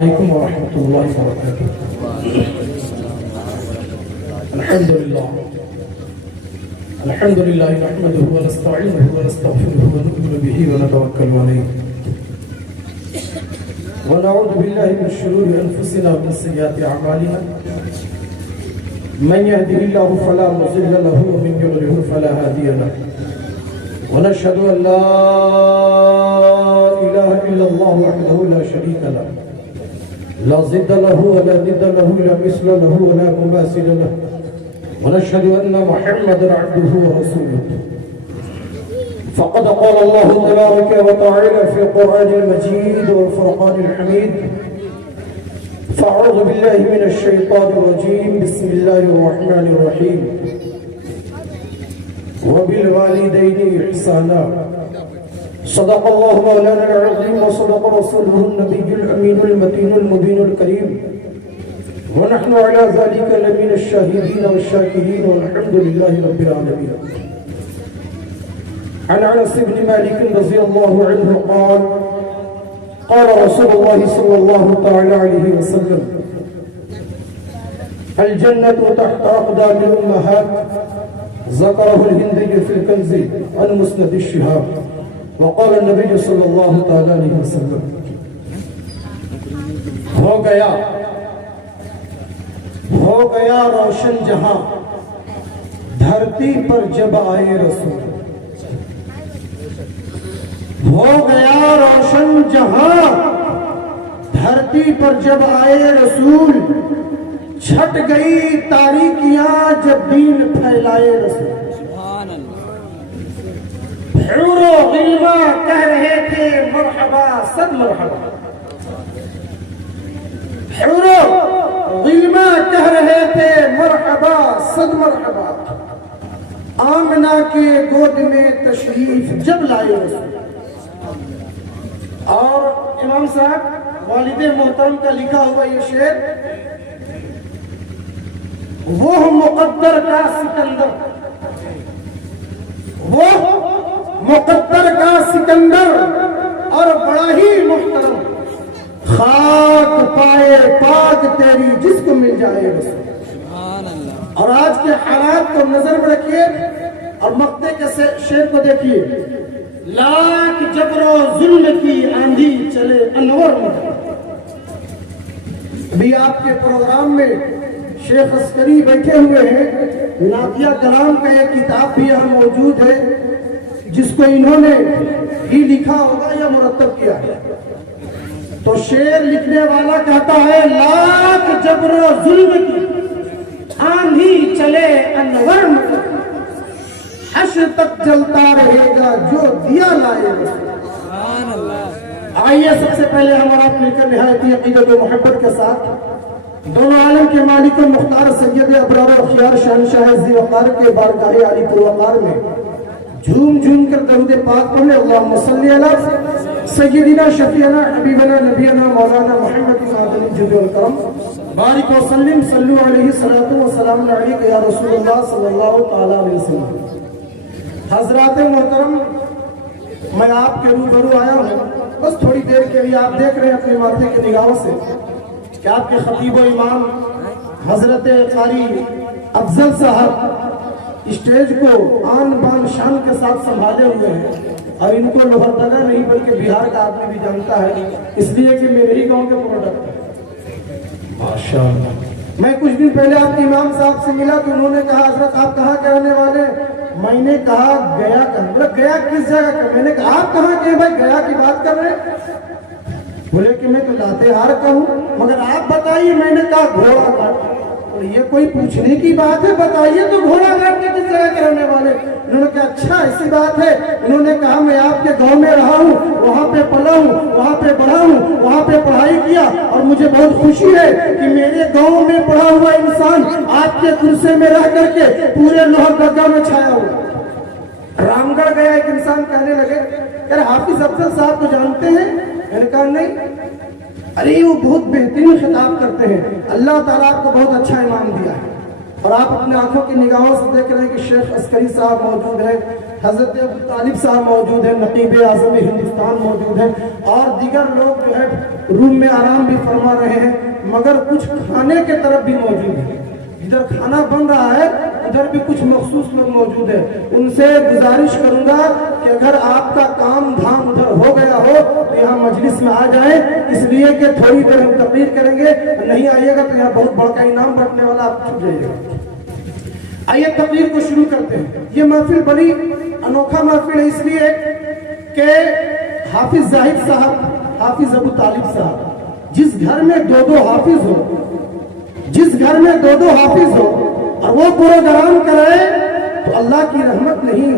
عليكم ورحمة الله وبركاته. الحمد لله نحمده ونستعينه ونستغفره ونؤمن به ونتوكل عليه ونعوذ بالله من شرور أنفسنا ومن سيئات أعمالنا من يهده الله فلا مضل له ومن يضلل فلا هادي له ونشهد أن لا إله إلا الله وحده لا شريك له لا ضد له ولا ند له لا مثل له ولا مماثل له ونشهد أن محمدا عبده ورسوله فقد قال الله تبارك وتعالى في القرآن المجيد والفرقان الحميد فأعوذ بالله من الشيطان الرجيم بسم الله الرحمن الرحيم وبالوالدين إحسانا صدق الله مولانا العظيم وصدق رسوله النبي الأمين المتين المبين الكريم ونحن على ذلك لمن الشاهدين والشاكرين والحمد لله رب العالمين. عن أنس بن مالك رضي الله عنه قال قال رسول الله صلى الله تعالى عليه وسلم الجنة تحت أقدام الأمهات ذكره الهندي في الكنز عن مسند الشهاب وقال النبي صلی اللہ تعالی علیہ وسلم ہو گیا روشن جہاں دھرتی پر جب آئے رسول ہو گیا روشن جہاں دھرتی پر جب آئے رسول چھٹ گئی تاریکیاں جب دین پھیلائے رسول حور و غلمہ کہہ رہے تھے مرحبا صد مرحبا حور و غلمہ کہہ رہے تھے مرحبا صد مرحبا آمنہ کے گود میں تشریف جب لائے رسول. اور امام صاحب والد محترم کا لکھا ہوا یہ شعر وہ مقدر کا سکندر وہ مقدر کا سکندر اور بڑا ہی محترم خاک پائے پاک تیری جس کو مل جائے رسول. اور آج کے حالات کو نظر میں رکھیے اور مقطع کے شعر کو دیکھیے. لاکھ جبر و ظلم کی آندھی چلے انور مجھے. ابھی آپ کے پروگرام میں شیخ عسکری بیٹھے ہوئے ہیں. نعتیہ کلام کا ایک کتاب بھی یہاں موجود ہے جس کو انہوں نے ہی لکھا ہوگا یا مرتب کیا ہے. تو شعر لکھنے والا کہتا ہے لاکھ جبر و ظلم کی آندھی چلے انور حشر تک جلتا رہے گا جو دیا لائے رسول. آئیے سب سے پہلے ہمارا مل کر نہایت عقیدت و محبت کے ساتھ دونوں عالم کے مالک و مختار سید ابرار و اخیار شہنشاہ ذی وقار کے بارگاہ علی پر وقار میں جھوم جھوم کر درود پاک پڑھنے. اللہم صلی علی سیدنا شفیعنا حبیبنا نبینا مولانا محمد معدن الجود والکرم بارک وسلم صلو علیہ صلاۃ و سلام علیک یا رسول اللہ صلی اللہ تعالی علیہ وسلم. حضرات محترم میں آپ کے روبرو آیا ہوں بس تھوڑی دیر کے لیے. آپ دیکھ رہے ہیں اپنے ماتھے کی نگاہوں سے کہ آپ کے خطیب و امام حضرت قاری افضل صاحب اسٹیج کو آن بان شان کے ساتھ سنبھالے ہوئے ہیں. اور ان کو لوہردگا نہیں بلکہ بہار کا آدمی بھی جانتا ہے اس لیے کہ میرے ہی گاؤں کے پروڈکٹ ہیں. ماشاءاللہ. میں کچھ دن پہلے آپ کے امام صاحب سے ملا تو انہوں نے کہا حضرت آپ کہاں کے رہنے والے. میں نے کہا گیا کا. گیا کس جگہ کا؟ میں نے کہا آپ کہاں کے بھائی گیا کی بات کر رہے ہیں؟ بولے کہ میں تو لاتے-ہار کا ہوں. مگر آپ بتائیے. میں نے کہا گھوڑا گھاٹ. یہ کوئی پوچھنے کی بات ہے؟ بتائیے تو گھوڑا گھاٹ کے کس جگہ کے رہنے والے. انہوں نے کہا اچھا ایسی بات ہے. انہوں نے کہا میں آپ کے گاؤں میں رہا ہوں, وہاں پہ پلا ہوں, وہاں پہ بڑھا ہوں, وہاں پہ پڑھائی کیا اور مجھے بہت خوشی ہے کہ میرے گاؤں میں پڑھا ہوا انسان آپ کے کرسے میں رہ کر کے پورے لوہردگا میں چھایا ہوا. رام گڑھ گیا ایک انسان کہنے لگے یار حافظ افضل صاحب کو جانتے ہیں؟ میں نے کہا نہیں. ارے وہ بہت بہترین خطاب کرتے ہیں. اللہ تعالیٰ آپ کو بہت اچھا امام دیا ہے. اور آپ اپنے آنکھوں کی نگاہوں سے دیکھ رہے ہیں کہ شیخ عسکری صاحب موجود ہیں, حضرت ابو طالب صاحب موجود ہیں, نقیب اعظم ہندوستان موجود ہیں, اور دیگر لوگ جو ہے روم میں آرام بھی فرما مگر کچھ کھانے کے طرف بھی موجود ہے. ادھر کھانا بن رہا ہے, ادھر بھی کچھ مخصوص لوگ موجود ہیں. ان سے گزارش کروں گا کہ اگر آپ کا کام دھام ادھر ہو گیا ہو تو یہاں مجلس میں آ جائیں, اس لیے کہ تھوڑی دیر ہم تقریر کریں گے. نہیں آئیے گا تو یہاں بہت بڑا انعام بٹنے والا آپ چھوٹ جائیے گا. آئیے تقریر کو شروع کرتے ہیں. یہ محفل بڑی انوکھا محفل ہے, اس لیے کہ حافظ زاہد صاحب, حافظ ابو طالب صاحب, جس گھر میں دو حافظ ہو, جس گھر میں دو حافظ ہو اور وہ پروگرام کرے تو اللہ کی رحمت نہیں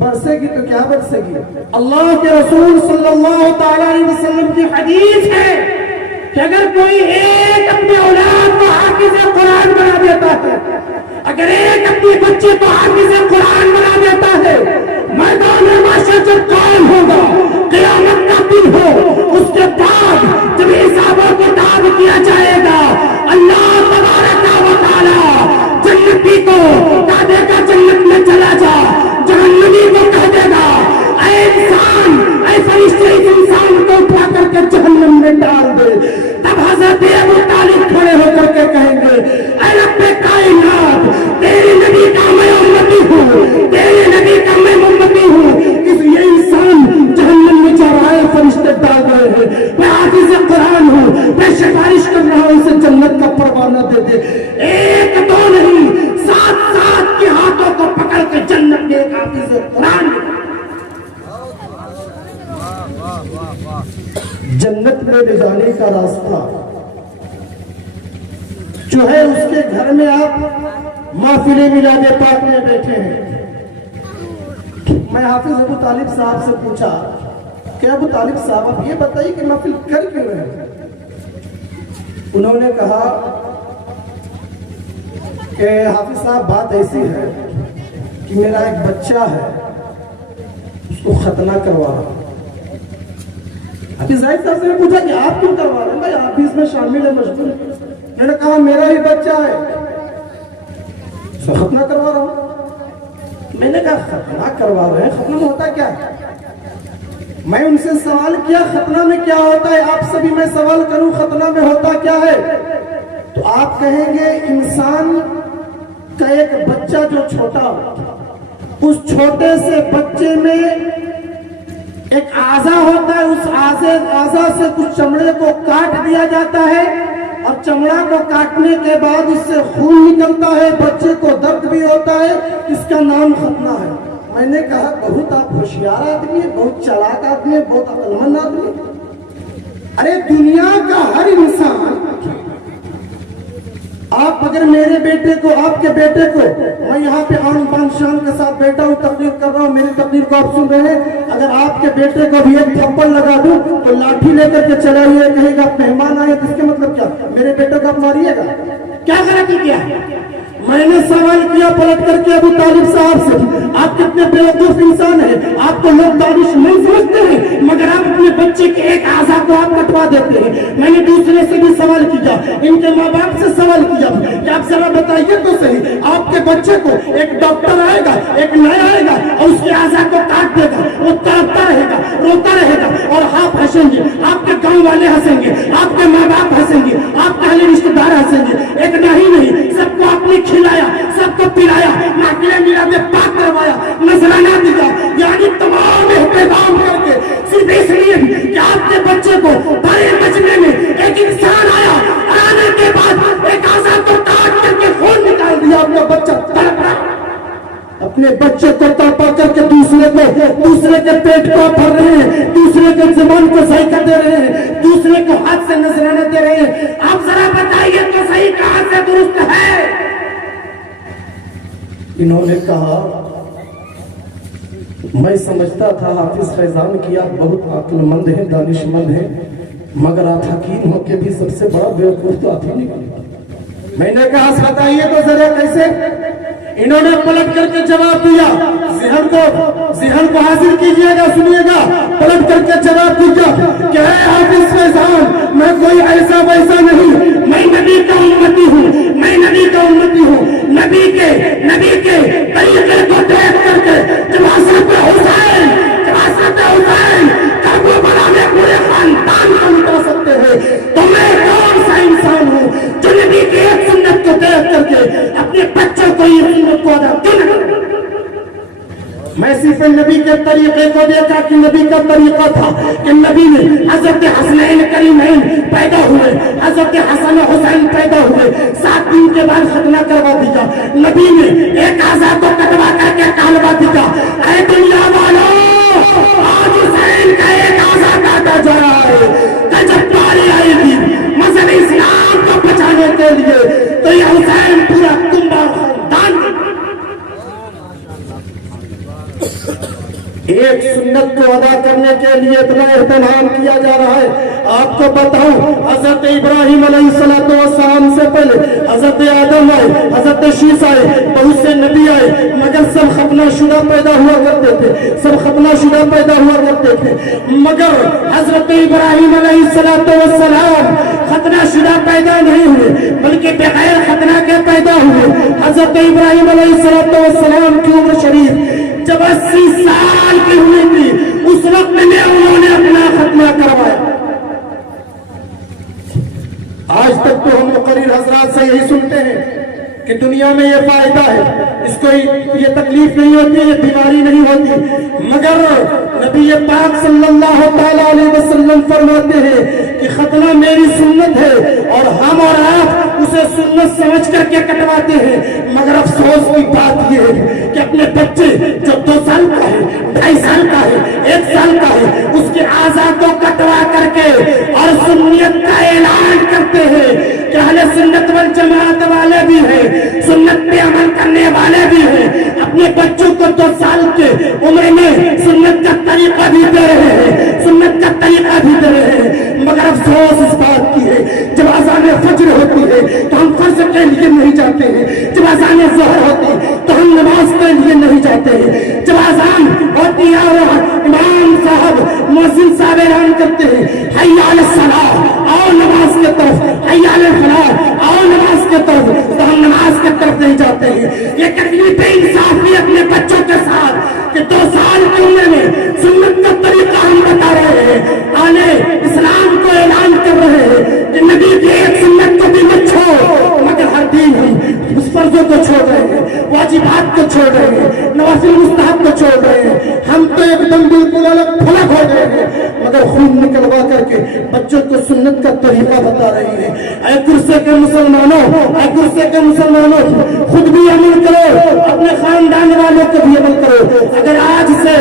برسے گی تو کیا برسے گی. اللہ کے رسول صلی اللہ تعالی علیہ وسلم کی حدیث ہے کہ اگر کوئی ایک اپنے اولاد کو حافظ قرآن بنا دیتا ہے, اگر ایک اپنے بچے کو حافظ قرآن بنا دیتا ہے, میدان محشر جب قائم ہوگا, قیامت کا دن ہو, اس کے بعد جب حسابوں کو دعو کیا جائے گا, اللہ تبارک و تعالی جنتی کو کہہ دے گا جنت میں چلا جا, جہنمی کو کہہ دے گا اے انسان, اے فرشتے اس انسان کو اٹھا کر کے جہنم میں ڈال دے. تب حضرت ابو طالب کھڑے ہو کر کے کہیں گے اے رب کائنات, تیرے نبی کا میں امتی ہوں, تیرے نبی کا میں امتی ہوں, اس یہ انسان جہنم میں جا رہا ہے, فرشتے ڈال رہے ہیں, میں حافظ قرآن ہوں, میں سفارش کر رہا ہوں اسے جنت کا پروانہ دے دے. ایک دو نہیں, سات کے ہاتھوں کو پکڑ کے جنت میں ایک حافظ قرآن جنت میں لے جانے کا راستہ جو ہے, اس کے گھر میں آپ محفل میلاد پاک میں بیٹھے ہیں. میں حافظ ابو طالب صاحب سے پوچھا کہ ابو طالب صاحب آپ یہ بتائیے کہ محفل کر کیوں رہے ہیں. انہوں نے کہا کہ حافظ صاحب بات ایسی ہے کہ میرا ایک بچہ ہے, اس کو ختنہ کروا رہا ہوں. حافظ زاہد صاحب سے میں پوچھا کہ آپ کیوں کروا رہے ہیں, بھائی آپ بھی اس میں شامل ہیں, مشغول ہیں. میں نے کہا میرا ہی بچہ ہے, اسے ختنہ کروا رہا ہوں. میں نے کہا ختنہ کروا رہے ہیں, ختنہ میں ہوتا کیا ہے؟ میں ان سے سوال کیا ختنہ میں کیا ہوتا ہے, آپ سے بھی میں سوال کروں ختنہ میں ہوتا کیا ہے؟ تو آپ کہیں گے انسان کا ایک بچہ جو چھوٹا ہوتا, اس چھوٹے سے بچے میں ایک اعضا ہوتا ہے, اس اعضا سے کچھ چمڑے کو کاٹ دیا جاتا ہے, اور چمڑا کو کاٹنے کے بعد اس سے خون نکلتا ہے, بچے کو درد بھی ہوتا ہے, اس کا نام ختنہ ہے. میں نے کہا بہت آپ ہوشیار آدمی ہیں, بہت چالاک آدمی ہیں, بہت عقل مند آدمی ہیں. ارے دنیا کا ہر انسان, آپ اگر میرے بیٹے کو, آپ کے بیٹے کو, میں یہاں پہ آن بان شان کے ساتھ بیٹھا ہوں, تقریر کر رہا ہوں, میری تقریر کو آپ سن رہے ہیں, اگر آپ کے بیٹے کو بھی ایک تھپڑ لگا دوں تو لاٹھی لے کر کے چلائیے, کہے گا مہمان آئے, اس کے مطلب کیا میرے بیٹے کو آپ ماریے گا؟ کیا غلطی کیا؟ میں نے سوال کیا پلٹ کر کے ابو طالب صاحب سے, آپ کتنے بیوقوف انسان ہیں, آپ کو لوگ دانش نہیں سمجھتے ہیں, مگر آپ اپنے بچے کے ایک اعضا کو آپ کٹوا دیتے ہیں. میں نے دوسرے سے بھی سوال کیا, ان کے ماں باپ سے سوال کیا کہ آپ ذرا بتائیے تو صحیح, آپ کے بچے کو ایک ڈاکٹر آئے گا, ایک نیا آئے گا, اور اس کے اعضا کو کاٹ دے گا, وہ تڑپتا رہے گا, روتا رہے گا, اور آپ ہنسیں گے, آپ کے گاؤں والے ہنسیں گے, آپ کے ماں باپ ہنسیں گے, آپ کے اہل رشتے دار ہنسیں گے. ایک نہیں, سب کو آپ نے کھلایا, سب کو پلایا, محفل میلاد پاک کروایا, نذرانہ دیا, یعنی تمام اہتمام کر کے صرف اس لیے کہ آپ کے بچے کو بڑے مجمع میں ایک انسان آیا, آنے کے بعد ایک اعضا کو کاٹ کر کے خون نکال دیا, آپ کا بچہ تڑپ رہا, اپنے بچے کو تڑپا کر کے دوسرے کے پیٹ کو بھر رہے ہیں, دوسرے کے زبان کو ذائقہ دے رہے ہیں, دوسرے کو ہاتھ سے نذرانہ دے رہے ہیں. آپ ذرا بتائیے تو صحیح کہاں سے درست ہے؟ انہوں نے کہا میں سمجھتا تھا حافظ فیضان کی آپ بہت عقل مند ہیں, دانش مند ہیں, مگر آپ حکیم ہو کے بھی سب سے بڑا بیوقوف تو آپ ہی نکلے. میں نے کہا بتائیے تو ذرا کیسے؟ انہوں نے پلٹ کر کے جواب دیا, ذہن کو حاصل کیجئے گا, سنیے گا, پلٹ کر کے جواب دیا کہ اے حافظ فیضان, میں کوئی ایسا ویسا نہیں, میں نبی کا امتی ہوں, میں نبی کا امتی ہوں. نبی کے طریقے کو دیکھ کر کے جب حضرت حسین کربلا میں پورے خاندان کو مٹا سکتے ہیں, تو میں کون سا انسان ہوں میں صرف نبی کے طریقے کو دیکھا کہ نبی کا طریقہ تھا کہ نبی نے حضرت حسنین کریمین پیدا ہوئے، حضرت حسن و حسین پیدا ہوئے، 7 دن کے بعد ختنہ کروا دیا۔ نبی نے ایک آزاد کو کٹوا کر کے کالوا دیا، اے دنیا والو آج حسین کا ایک آزاد آتا جا رہا ہے کہ جب پاری آئے گی مذہب اسلام کو بچانے کے لیے تو یہ حسین پورا کنبہ خاندان ایک سنت کو ادا کرنے کے لیے اتنا اہتمام کیا جا رہا ہے۔ آپ کو بتاؤں حضرت ابراہیم علیہ السلام سے پہلے حضرت آدم آئے، حضرت شیس آئے، بہت سے نبی آئے، مگر سب ختنہ شدہ پیدا ہوا کرتے تھے، سب ختنہ شدہ پیدا ہوا کرتے تھے، مگر حضرت ابراہیم علیہ السلام ختنہ شدہ پیدا نہیں ہوئے بلکہ بغیر ختنہ کے پیدا ہوئے۔ حضرت ابراہیم علیہ السلام کی عمر شریف جب 80 سال کی ہوئی تھی اس وقت میں انہوں نے اپنا ختنہ کروایا۔ آج تک تو ہم مقرر حضرات سے یہی سنتے ہیں کہ دنیا میں یہ فائدہ ہے، اس کو یہ تکلیف نہیں ہوتی، یہ بیماری نہیں ہوتی، مگر نبی پاک صلی اللہ تعالی علیہ وسلم فرماتے ہیں کہ ختنہ میری سنت ہے اور ہم اور آپ اسے سنت سمجھ کر کے کٹواتے ہیں، مگر افسوس کی بات یہ ہے کہ اپنے بچے جو 2 سال کا ہے، 2.5 سال کا ہے، 1 سال کا ہے، اس کے اعضاء کو کٹوا کر کے اور سنیت کا اعلان کرتے ہیں کہ اہل سنت والجماعت والے بھی ہیں، سنت پہ عمل کرنے والے بھی ہیں، اپنے بچوں کو 2 سال کے عمر میں سنت کا طریقہ بھی دے رہے ہیں، سنت کا طریقہ بھی دے رہے ہیں، مگر افسوس اس بات کی ہے جب اذان فجر ہوتی ہے تو ہم فرض کے لیے نہیں جاتے ہیں، جب اذان ظہر ہوتی ہے تو ہم نماز کے لیے نہیں جاتے ہیں، جب اذان ہوتی ہے اور امام صاحب مؤذن صاحب اعلان کرتے ہیں حی علی الصلاۃ، آؤ نماز کی طرف، حی علی الفلاح، آؤ نماز کی طرف، تو ہم نماز کی طرف نہیں جاتے ہیں۔ یہ کتنی بے انصافی اپنے بچوں کے ساتھ کہ 2 سال کی عمر میں سنت کا طریقہ ہم بتا رہے ہیں، آنے اسلام کو اعلان کر رہے ہیں کہ نبی کی ایک سنت کو بھی مت چھوڑ، مگر ہر دن ہم اس فرضوں کو چھوڑ رہے ہیں، واجبات کو چھوڑ رہے ہیں، نوافل مستحب کو چھوڑ رہے ہیں، ہم تو ایک دم بالکل الگ تھلگ ہو گئے ہیں، مگر خون نکلوا کر کے بچوں کو سنت کا طریقہ بتا رہی ہے۔ اے گرسے کے مسلمانوں، اے گرسے کے مسلمانوں، خود بھی عمل کرو، اپنے خاندان والوں کو بھی عمل کرو۔ اگر آج سے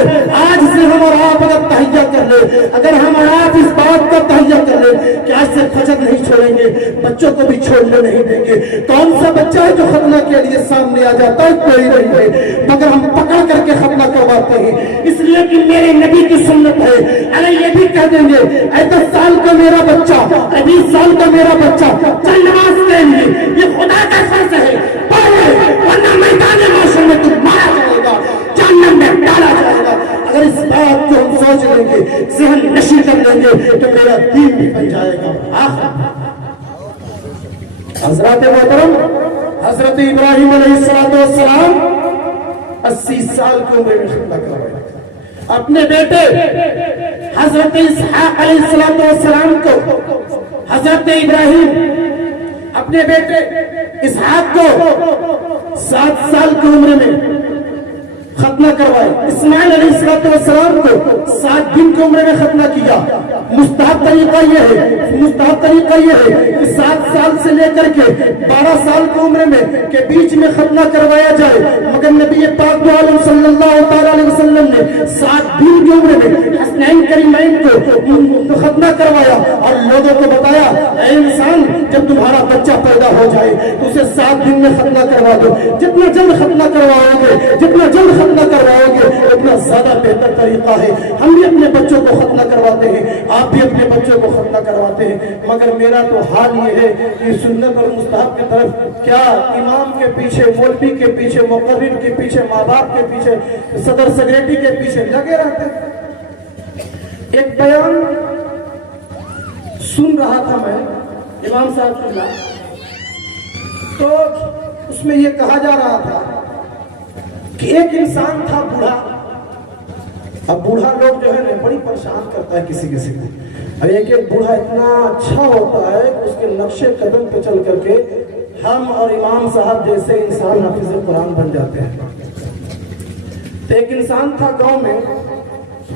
ہم اور آپ اگر تہیہ کر لیں، اگر ہم اور آپ اس بات کا تہیہ کر لیں کہ آج سے فجر نہیں چھوڑیں گے، بچوں کو بھی چھوڑنے نہیں دیں گے، کون سا بچہ ہے جو ختنہ کے لیے سامنے آ جاتا ہے؟ کوئی نہیں ہے، مگر ہم پکڑ کر کے ختنہ کرواتے ہیں، اس لیے کہ میرے نبی کی سنت ہے۔ ارے یہ بھی کہہ دیں گے اے 10 سال کا میرا بچہ، اے 20 سال کا میرا بچہ چل نماز کے لیے، یہ خدا کا فرض ہے، پڑھ لے ورنہ میدان معاشر میں تم مارا جائے گا، جہنم میں ڈالا جائے گا۔ اگر اس بات کو ہم سوچ لیں گے، ذہن نشی کر لیں گے تو میرا دین بھی بن جائے گا۔ حضرات محترم، حضرت ابراہیم علیہ السلام 80 سال کی عمر میں ختنہ کروایا، اپنے بیٹے حضرت اسحاق علیہ السلام کو حضرت ابراہیم اپنے بیٹے اسحاق کو 7 سال کی عمر میں ختنہ کروائے، اسماعیل علیہ السلام کو 7 دن کی عمر میں ختنہ کیا۔ مستحب طریقہ یہ ہے کہ 7 سال سے لے کر کے 12 سال کی عمر میں کے بیچ میں ختنہ کروایا جائے، مگر نبی پاک عالم صلی اللہ تعالی علیہ وسلم نے 7 دن کی عمر میں حسنین کریمین کو ختنہ کروایا اور لوگوں کو بتایا اے انسان جب تمہارا بچہ پیدا ہو جائے تو اسے 7 دن میں ختنہ کروا دو، جتنا جلد ختنہ کرواؤ گے، جتنا جلد ختنہ کرواؤ گے اتنا زیادہ بہتر طریقہ ہے۔ ہم بھی اپنے بچوں کو ختنہ کرواتے ہیں، آپ بھی اپنے بچوں کو ختنہ کرواتے ہیں، مگر میرا تو حال یہ ہے کہ سنت اور مستحب کی طرف کیا امام کے پیچھے، مولوی کے پیچھے، مقرر کے پیچھے، ماں باپ کے پیچھے، صدر سیکریٹری کے پیچھے لگے رہتے ہیں۔ ایک بیان سن رہا تھا میں امام صاحب کا، تو اس میں یہ کہا جا رہا تھا کہ ایک انسان تھا بوڑھا، اب بوڑھا لوگ جو ہے نا بڑی پریشان کرتا ہے کسی کو، اب ایک بوڑھا اتنا اچھا ہوتا ہے کہ اس کے نقش قدم پہ چل کر کے ہم اور امام صاحب جیسے انسان حافظ قرآن بن جاتے ہیں۔ تو ایک انسان تھا گاؤں میں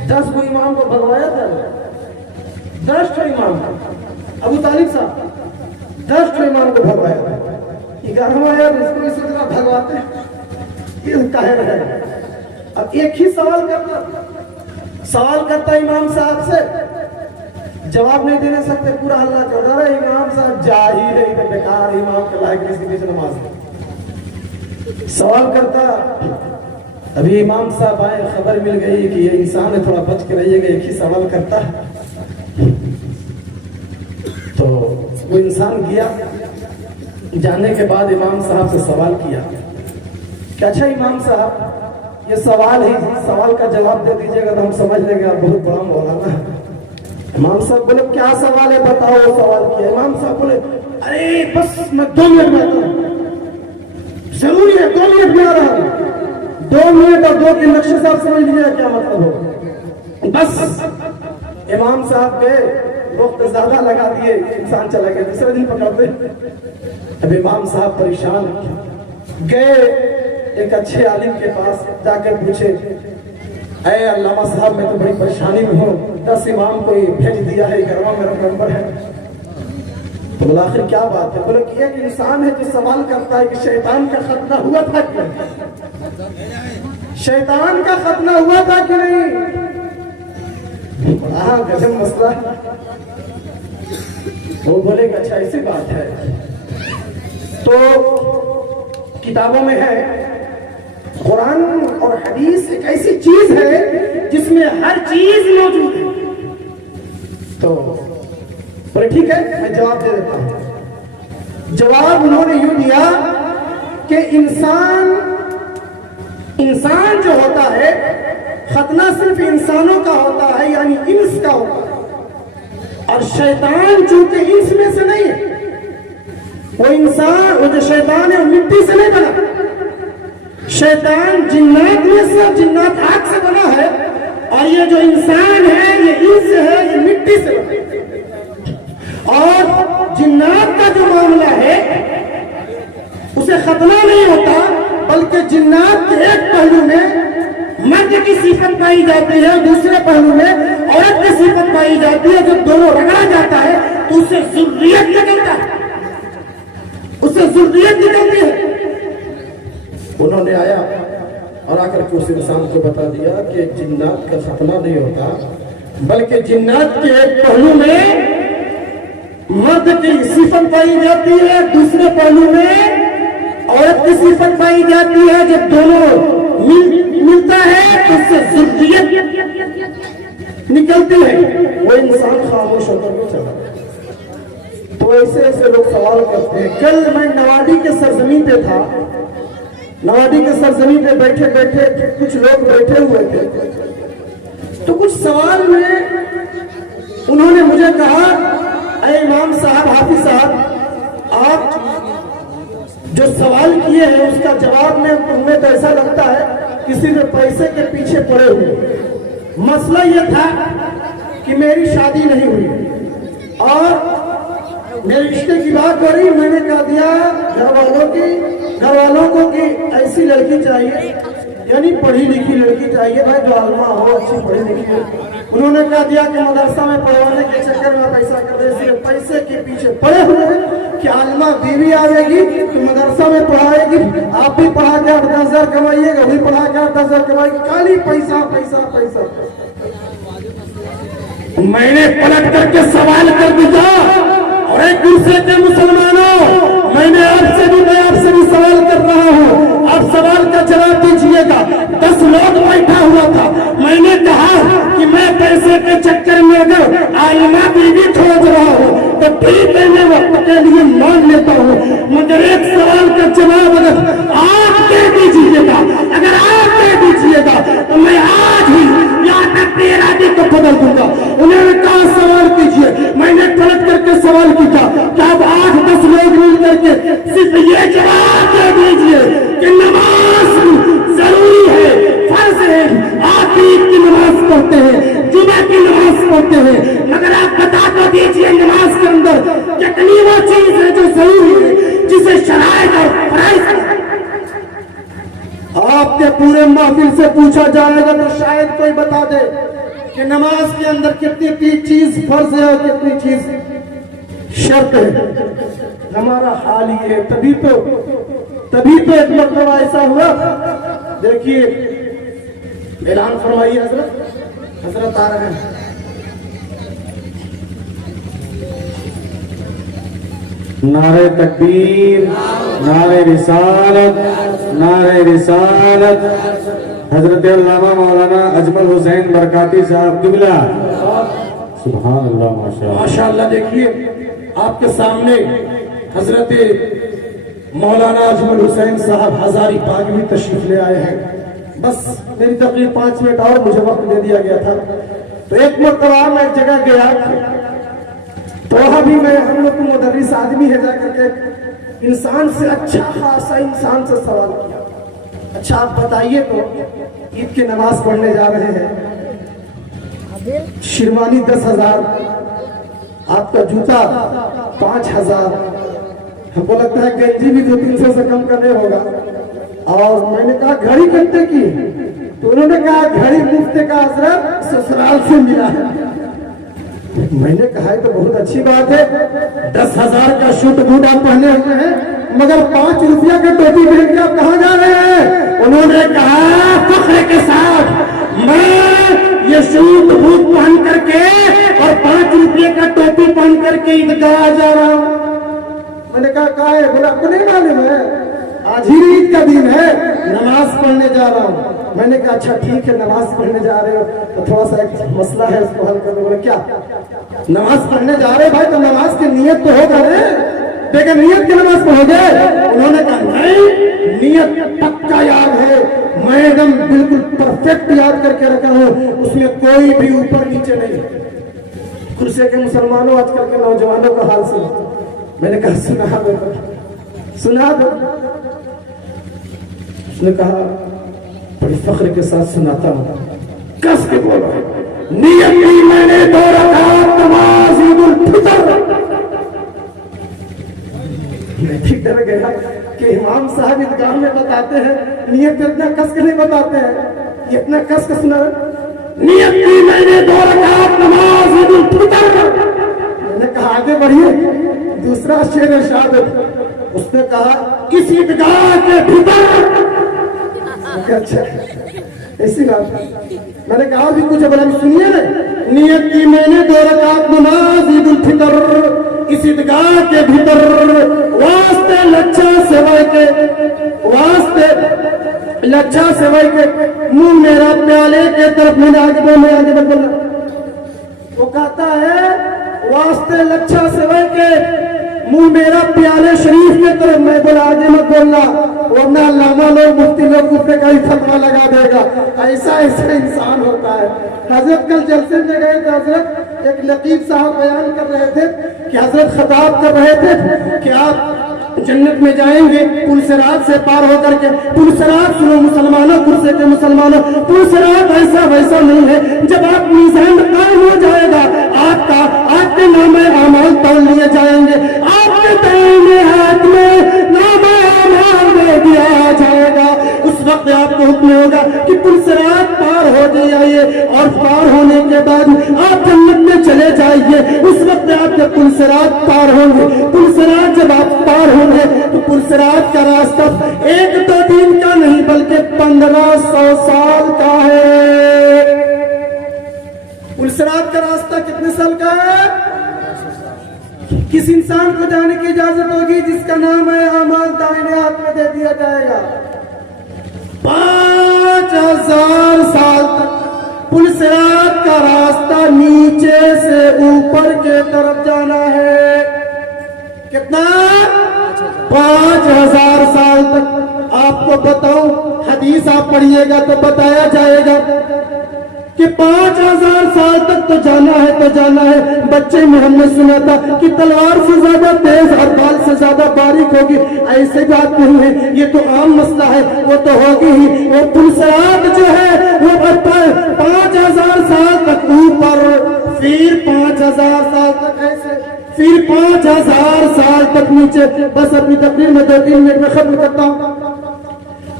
10 کو امام کو بھگوایا تھا 10 ٹھو امام ابو طالب صاحب 10 ٹھو امام کو بھگوایا تھا 11واں آیا اس کو اسی طرح بھگواتے یہ قہر ہے اب ایک ہی سوال کرتا امام صاحب سے جواب نہیں دینے سکتے پورا ہلہ کر رہا ہے امام صاحب جاہل ہے کہ بیکار امام کے لائق کسی بیچ نماز ہے سوال کرتا ابھی امام صاحب آئے خبر مل گئی کہ یہ انسان ہے تھوڑا بچ کے رہیے گا ایک ہی سوال کرتا ہے تو وہ انسان گیا جانے کے بعد امام صاحب سے سوال کیا کہ اچھا امام صاحب یہ سوال کا جواب دے دیجئے گا تو ہم سمجھ لیں گے آپ بہت بڑا مولانا ہے امام صاحب بولے کیا سوال ہے بتاؤ وہ سوال کیا امام صاحب بولے ارے بس میں 2 منٹ میں آتا ہوں ضروری ہے 2 منٹ میں آ رہا ہوں 2 منٹ اور 2 کے نقشے صاحب سمجھ لیجیے کیا مطلب ہو بس امام صاحب گئے وقت زیادہ لگا دیے انسان چلا گیا دوسرے دن پکڑتے اب امام صاحب پریشان گئے ایک اچھے عالم کے پاس جا کر پوچھے اے علامہ صاحب میں تو بڑی پریشانی میں ہوں 10 امام کو بھیج دیا ہے 11واں میرا نمبر ہے تو بولا آخر کیا بات ہے بولے کہ ایک انسان ہے جو سوال کرتا ہے کہ شیطان کا ختنہ ہوا تھا کہ نہیں شیطان کا ختنہ ہوا تھا کہ نہیں گجب مسئلہ وہ بولے کہ اچھا ایسی بات ہے تو کتابوں میں ہے قرآن اور حدیث ایک ایسی چیز ہے جس میں ہر چیز موجود ہے تو بولے ٹھیک ہے میں جواب دے دیتا ہوں جواب انہوں نے یوں دیا کہ انسان جو ہوتا ہے ختنہ صرف انسانوں کا ہوتا ہے یعنی انس کا ہوتا ہے اور شیطان چونکہ انس میں سے نہیں ہے وہ جو شیطان ہے وہ مٹی سے نہیں بنا شیطان جنات میں سے جنات آگ سے بنا ہے اور یہ جو انسان ہے یہ انس ہے یہ مٹی سے بنا اور جنات کا جو معاملہ ہے اسے ختنہ نہیں ہوتا بلکہ جنات کے ایک پہلو میں مرد کی صفت پائی جاتی ہے دوسرے پہلو میں عورت کی صفت پائی جاتی ہے جب دونوں رگڑا جاتا ہے تو اسے ذریت نکلتا ہے انہوں نے آیا اور آ کر کے اس انسان کو بتا دیا کہ جنات کا ختنہ نہیں ہوتا بلکہ جنات کے ایک پہلو میں مرد کی صفت پائی جاتی ہے دوسرے پہلو میں عورت کی صفت پائی جاتی ہے جب دونوں ملتا ہے تو اس سے ذریت نکلتی ہے وہ انسان خاموش ہو کر چلا تو ایسے لوگ سوال کرتے ہیں کل میں نوادی کے سرزمین پہ تھا نوادی کے سرزمین پہ بیٹھے کچھ لوگ بیٹھے ہوئے تھے تو کچھ سوال میں انہوں نے مجھے کہا اے امام صاحب حافظ صاحب آپ جو سوال کیے ہیں اس کا جواب میں تمہیں تو ایسا لگتا ہے کسی نے پیسے کے پیچھے پڑے ہوئے مسئلہ یہ تھا کہ میری شادی نہیں ہوئی اور میرے رشتے کی بات ہو رہی میں نے کہا دیا گھر والوں کو کہ ایسی لڑکی چاہیے یعنی پڑھی لکھی لڑکی چاہیے بھائی جو عالمہ ہو اچھی پڑھی لکھی انہوں نے کہا دیا کہ مدرسہ میں پڑھوانے کے چکر میں آپ ایسا کر دیں صرف پیسے کے پیچھے پڑے ہوئے ہیں کہ عالمہ بیوی آئے گی تو مدرسہ میں پڑھائے گی آپ بھی پڑھا کے 8-10,000 کمائیے گا وہی پڑھا کے 8-10,000 کمائیے گی خالی پیسہ پیسہ پیسہ میں نے پلٹ کر کے سوال کر دیا اور ایک دوسرے کے مسلمانوں میں نے آپ سے بھی سوال کر رہا ہوں آپ سوال کا جواب دیجئے گا 10 لوگ بیٹھا ہوا تھا میں نے کہا کہ میں پیسے کے چکر میں اگر عالمہ بیوی کھوج رہا ہوں تو ٹھیک ہے میں وقت کے لیے مان لیتا ہوں مگر ایک سوال کا جواب اگر آپ دے دیجئے گا تو میں آج ہی یہاں تک کے ارادے کو بدل دوں گا انہوں نے کہا سوال کیجئے میں نے پلٹ کر کے سوال کیا کہ اب 8-10 لوگ مل کر کے صرف یہ جواب دے دیجئے کہ نماز ضروری ہے فرض ہے آپ عید کی نماز پڑھتے ہیں جمعہ کی نماز پڑھتے ہیں مگر آپ بتا تو دیجئے نماز کے اندر کتنی وہ چیز ہے جو ضروری ہے جسے شرائط اور فرائض آپ کے پورے محفل سے پوچھا جائے گا تو شاید کوئی بتا دے کہ نماز کے اندر کتنی چیز فرض ہے اور کتنی چیز شرط ہے. ہمارا حال یہ ہے. تبھی تو ایک مرتبہ ایسا ہوا. دیکھیے اعلان فرمائیے حضرت آ رہے ہیں. نعرہ تکبیر، نعرہ رسالت، نعرہ رسالت. حضرت علامہ مولانا اجمل حسین برکاتی صاحب قبلہ. سبحان اللہ، ماشاء اللہ. دیکھیے آپ کے سامنے حضرت مولانا اجمل حسین صاحب ہزاری باغ بھی تشریف لے آئے ہیں. بس میری تقریر 5 منٹ اور مجھے وقت دے دیا گیا تھا. تو ایک مرتبہ میں ایک جگہ گیا تو وہاں بھی میں ہم لوگ کو مدرس آدمی ہے جا کر کے انسان سے اچھا خاصا انسان سے سوال کیا. اچھا آپ بتائیے تو عید کی نماز پڑھنے جا رہے ہیں، شیروانی 10,000، آپ کا جوتا 5,000، ہم کو لگتا ہے گنجی بھی 200-300 سے کم کا نہیں ہوگا. اور میں نے کہا گھڑی کتنے کی؟ تو انہوں نے کہا گھڑی مفت کا حضرت سسرال سے ملا ہے. میں نے کہا تو بہت اچھی بات ہے، 10,000 کا شوٹ بوٹ آپ پہنے ہوئے ہیں مگر 5 روپیہ کا ٹوپی پہن کے آپ کہاں جا رہے ہیں؟ انہوں نے کہا فخر کے ساتھ میں یہ شوٹ بوٹ پہن کر کے اور 5 روپیہ کا ٹوپی پہن کر کے عیدگاہ جا رہا ہوں. میں نے کہا ہے؟ بولا آپ کو نہیں معلوم ہے آج ہی عید کا دن ہے، نماز پڑھنے جا رہا ہوں. میں نے کہا اچھا ٹھیک ہے نماز پڑھنے جا رہے ہو تو تھوڑا سا ایک مسئلہ ہے اس کو حل کر دو. بولے کیا؟ نماز پڑھنے جا رہے بھائی تو نماز کی نیت تو ہوگا نا، بغیر نیت کی نماز پڑھو گے؟ انہوں نے کہا نہیں نیت پکا یاد ہے، میں ایک دم بالکل پرفیکٹ یاد کر کے رکھا ہوں، اس میں کوئی بھی اوپر نیچے نہیں. خرسے کے مسلمانوں آج کل کے نوجوانوں کا حال سنو. میں نے کہا سنا دو. اس نے کہا بڑی فخر کے ساتھ سناتا ہوں، کس کے بولو. نیت کی میں نے 2 رکعت نماز عید الفطر. میں ٹھیک ڈر گیا کہ امام صاحب عیدگاہ میں بتاتے ہیں نیت اتنا کس کے نہیں بتاتے ہیں، یہ اتنا کس کے سنا. نیت کی میں نے 2 رکعت نماز عید الفطر. میں نے کہا آگے بڑھیے. دوسرا شعر ارشاد. اس نے کہا کس عیدگاہ کے بھیتر. اچھا ایسی بات. میں نے کہا بھی کچھ بلا سنیے نا. نیت کی میں نے 2 رکعت نماز عید الفطر اس عیدگاہ کے بھیتر، واسطے لچھا سوائے کے، واسطے لچھا سوائے کے منہ میرا پیالے کے طرف. میں نے آگے بولا وہ کہتا ہے واسطے لچھا سوائے کے منہ میرا پیالے شریف کے طرف. میں بولا آگے مت بولنا ورنہ علامہ لوگ مفتی لوگ گفتے کا ہی فتوا لگا دے گا. ایسا انسان ہوتا ہے. حضرت کل جلسے میں گئے تو حضرت ایک لطیف صاحب بیان کر رہے تھے کہ حضرت خطاب کر رہے تھے کہ آپ جنت میں جائیں گے پل صراط سے پار ہو کر کے. پل صراط سنو مسلمانوں، کرسے کے مسلمانوں، پل صراط ایسا ویسا نہیں ہے. جب آپ میزان قائم ہو جائے گا آپ کے نامے اعمال تول لیے جائیں گے، آپ کے دائیں ہاتھ میں نامے اعمال دے دیا جائے گا. اس وقت آپ کو حکم ہوگا کہ پل صراط پار ہو جائیے اور پار ہونے کے بعد آپ جنت میں چلے جائیے. اس وقت آپ کے پل صراط پار ہوں گے. پل صراط جب آپ پار ہوں گے تو پل صراط کا راستہ 1-2 دن کا نہیں بلکہ 1500 سال کا ہے. پل صراط کا راستہ کتنے سال کا ہے؟ کس انسان کو جانے کی اجازت ہوگی جس کا نام ہے اعمال دائیں ہاتھ میں دے دیا جائے گا. 5000 سال تک پل صراط کا راستہ نیچے سے اوپر کے طرف جانا ہے. کتنا؟ 5000 سال تک. آپ کو بتاؤں حدیث آپ پڑھیے گا تو بتایا جائے گا کہ 5000 سال تک تو جانا ہے. بچے میں ہم نے سنا تھا کہ تلوار سے زیادہ تیز اور بال سے زیادہ باریک ہوگی. ایسے بات نہیں ہے، یہ تو عام مسئلہ ہے، وہ تو ہوگی ہی. وہ پل صراط جو ہے وہ 5000 سال تک اوپر، پھر 5000 سال تک ایسے، پھر 5000 سال تک نیچے. بس اپنی تقریر میں 2-3 منٹ میں ختم کرتا ہوں.